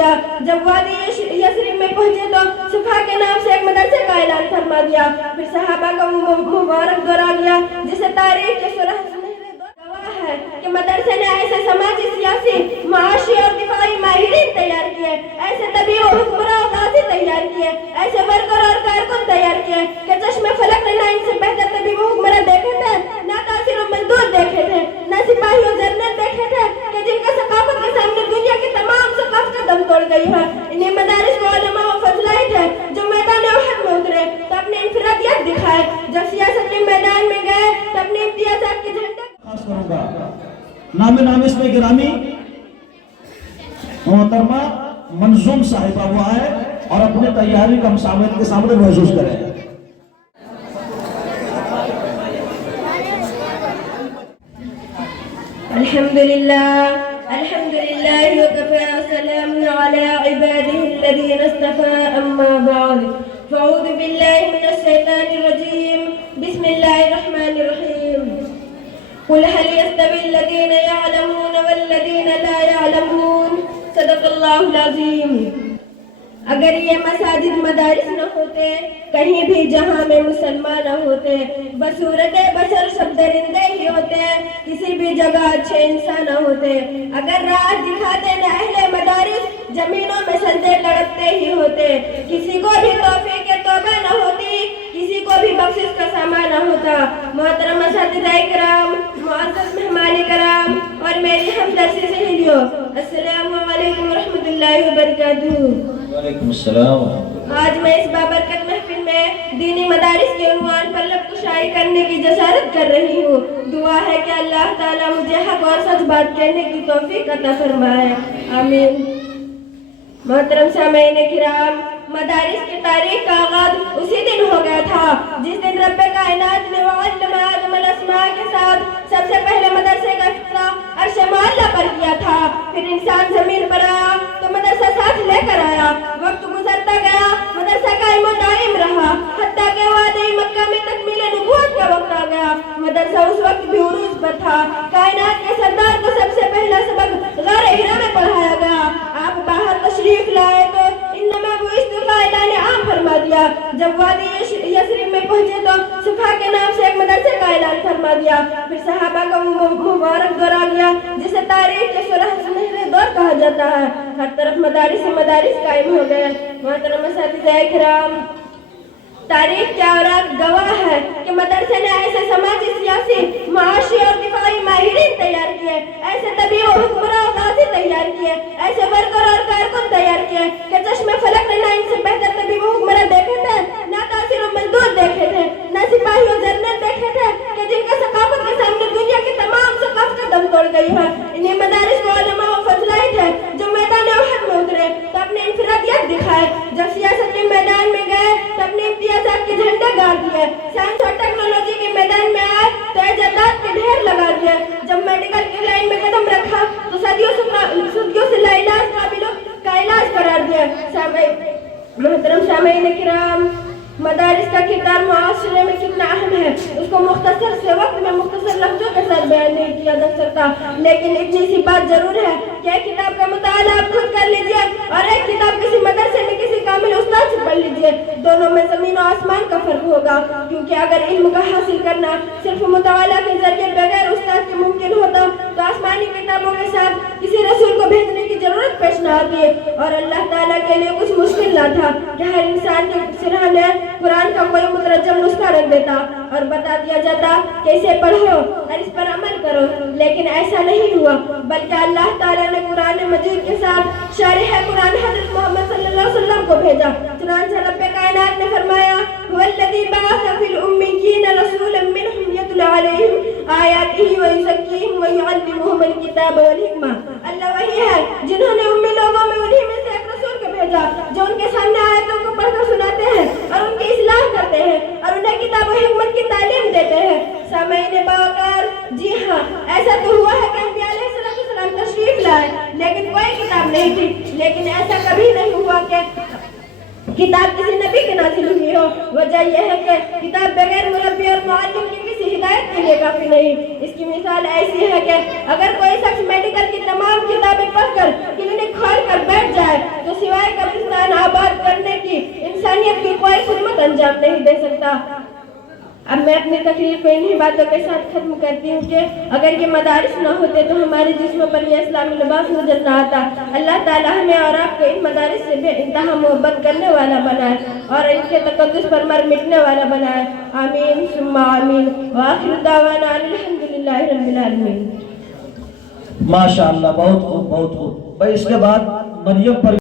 दिया। जब वादी यसरिब में पहुंचे तो सुफा के नाम से एक मदरसे का ऐलान फरमा दिया। फिर सहाबा का मुबारक दौर आ गया जिसे तारीख के सुलह गवाह है कि मदरसे ने ऐसे समाजी, सियासी, माशी और दिफाई माहिरीन तैयार किए, ऐसे तबीब और हुक्मरां और गाजी तैयार किए, ऐसे वर्कर और कारकुन तैयार किए कि चश्मे फलक ने ना इनसे बेहतर तबीब और हुक्मरां देखे थे, ना कासिर और मजदूर देखे थे, ना सिपाही और जर्नल देखे थे कि जिनका सकाफत के सामने दुनिया की तमाम सकाफत दम तोड़ गई है। इन्हीं मदारिस को उलमा और फजलाइट है जो मैदान उहद में उतरे तो अपनी इनफरादियत दिखाए, जब सियासत के मैदान में गए तो अपने इम्तियाजात के झंडे खास करूंगा। नामे नामिस में गिरामी मोहतरमा मंजूम साहिबा वो आए और अपनी तैयारी का मुसावत के सामने महसूस करें। अल्हम्दुलिल्लाह वकफ़ा सलामुन अला इबादिहिल्लज़ीना इस्तफ़ा अम्मा बअद फ़अऊज़ु बिल्लाहि मिनश शैतानिर रजीम बिस्मिल्लाहिर रहमानिर रहीम क़ुल हल यस्तविल्लज़ीना यअलमून वल्लज़ीना ला यअलमून सदक़ल्लाहुल अज़ीम। अगर ये मसाजिद मदारिस न होते, कहीं भी जहाँ में मुसलमान न होते, बसूरत बशर सब दरिंदे ही होते, किसी भी जगह अच्छे इंसान न होते, अगर राह दिखाते न अहले मदारिस जमीनों में सजदे लड़कते ही होते, किसी को भी तौफीक तौबा न होती, किसी को भी बख्शिश का सामान न होता। मोहतरम असातिज़ाए किराम, मुअज़्ज़ज़ मेहमान किराम और मेरी हमदर्दी सहेलियों, अस्सलामु अलैकुम रहमतुल्लाहि व बरकातुहू। वालेकुम अस्सलाम। आज मैं इस बाबरकत महफिल में दीनी मदारिस के उन्वान पर लब कुशाई करने की जसारत कर रही हूँ। दुआ है कि अल्लाह ताला मुझे हक और सच बात कहने की तौफीक अता फरमाए, आमीन। मोहतरम सामईन किराम, मदारिस की तारीख का आगाज उसी दिन हो गया था जिस दिन रब्बे कायनात ने वअल्लमा आदम अल अस्मा के साथ सबसे पहले मदरसे का इफ्तिताह अर्श मुअल्ला पर किया था। फिर इंसान जमीन पर आया तो मदरसा साथ लेकर आया। वक्त गुजरता गया, मदरसा कायम व दायम रहा, हत्ता के वादे मक्का में तकमील नबूवत का वक्त आ गया। मदरसा उस वक्त भी उरूज पर था। कायनात के सरदार को सबसे पहला सबक गारे हिरा में पढ़ाया गया। आप बाहर तशरीफ लाए तो इन्नमा बुइस्तु का ऐलान आम फरमा दिया। जब वादी यसरिब में पहुंचे तो सुफा के नाम से एक मदरसे का ऐलान फरमा दिया। फिर सहाबा का मुबारक दौर आ गया जिसे तारीख के सुनहरे दौर कहा जाता है। हर तरफ मदारिस ही मदारिस कायम हो गए। मोहतरम असातिज़ाए किराम, तारीख क्या औरात गवाह है कि मदरसे ने ऐसे समाजी, सियासी, माशी और दिफाई माहिरीन तैयार किए, ऐसे तबीब और हुक्मरां और गाजी तैयार किए, ऐसे वर्कर और कारकुन तैयार किए कि चश्मे फलक ने ना इनसे बेहतर तबीब और हुक्मरां देखे थे, ना कासिर और मजदूर देखे थे, ना सिपाही और जर्नल देखे थे कि जिनका सकाफत के सामने दुनिया की तमाम सकाफत दम तोड़ गई है। इन्हीं मदारिस को उलमा और फजलाइट है जो मैदान उहद में उतरे तो अपनी इनफरादियत दिखाए, जब सियासत के मैदान में गए तो अपने इम्तियाजात के झंडे गाड़ दिए, साइंस और टेक्नोलॉजी के मैदान में आए तो इजादात के ढेर लगा दिए, जब मेडिकल की लाइन में कदम रखा तो सदियों से लाइलाज काबिलों का इलाज करार दिया। मोहतरम सामईन किराम, मदारिस का किरदार मुआशरे में कितना अहम है उसको मुख्तसर से वक्त में मुख्तसर लफ्जों के साथ बयान नहीं किया जा सकता, लेकिन इतनी सी बात जरूर है कि एक किताब का मुताला आप खुद कर लीजिए और एक किताब किसी मदरसे में किसी कामिल उस्ताद से पढ़ लीजिए, दोनों में जमीन और आसमान का फर्क होगा। क्योंकि अगर इल्म का हासिल करना सिर्फ मुताला के जरिए बगैर उस्ताद के मुमकिन होता तो आसमानी किताबों के साथ किसी रसूल को भेजने की जरूरत पेश न आती और अल्लाह ताला के लिए कुछ मुश्किल न था कि हर इंसान के सिरहाने कुरान का कोई मुतरज्जम नुस्खा रख देता और बता दिया जाता कि इसे पढ़ो और इस पर अमल करो, लेकिन ऐसा नहीं हुआ, बल्कि अल्लाह ताला ने कुरान मजीद के साथ शारिह कुरान हज़रत मोहम्मद सल्लल्लाहु अलैहि वसल्लम को भेजा। चुनांचे रब्बे कायनात ने फरमाया, हुवल्लज़ी बअस फिल उम्मिय्यीन रसूलन मिनहुम यतलू अलैहिम आयातिही व युज़क्कीहिम व युअल्लिमुहुमुल किताब वल हिकमा। अल्लाह वही है जिन्होंने उम्मी लोगों में उन्हीं में से एक रसूल को भेजा जो उनके सामने आयतों को पढ़कर सुनाते हैं और उनकी इस्लाह करते हैं और उन्हें किताब और हिकमत की तालीम देते हैं। सामईन बावकार, जी हाँ, ऐसा तो हुआ है कि अंबिया अलैहिस्सलाम तशरीफ लाए लेकिन कोई किताब नहीं थी, लेकिन ऐसा कभी नहीं हुआ कि किताब किसी नबी के नाज़िल हुई हो। वजह यह है कि किताब बगैर मुरब्बी और मुअल्लिम की किसी हिदायत के लिए काफी नहीं। इसकी मिसाल ऐसी है कि अगर कोई शख्स मेडिकल की तमाम किताबें पढ़कर क्लिनिक खोल कर बैठ जाए वक्त अंजाम नहीं दे सकता। अब मैं अपनी तकरीर को इन्हीं बातों के साथ ख़त्म करती हूँ कि अगर ये मदारिस न होते तो हमारे जिस्म पर यह इस्लामी लिबास नजर न आता। अल्लाह ताला हमें और आपको इन मदारिस से बेइंतहा मोहब्बत करने वाला बनाए और इनके तक़द्दुस पर मर मिटने वाला बनाए। आमीन सुम्मा आमीन। व आखिर दावाना अल्हम्दुलिल्लाहि रब्बिल आलमीन। माशाअल्लाह, बहुत खूब बहुत खूब। भाई इसके बाद मरियम पर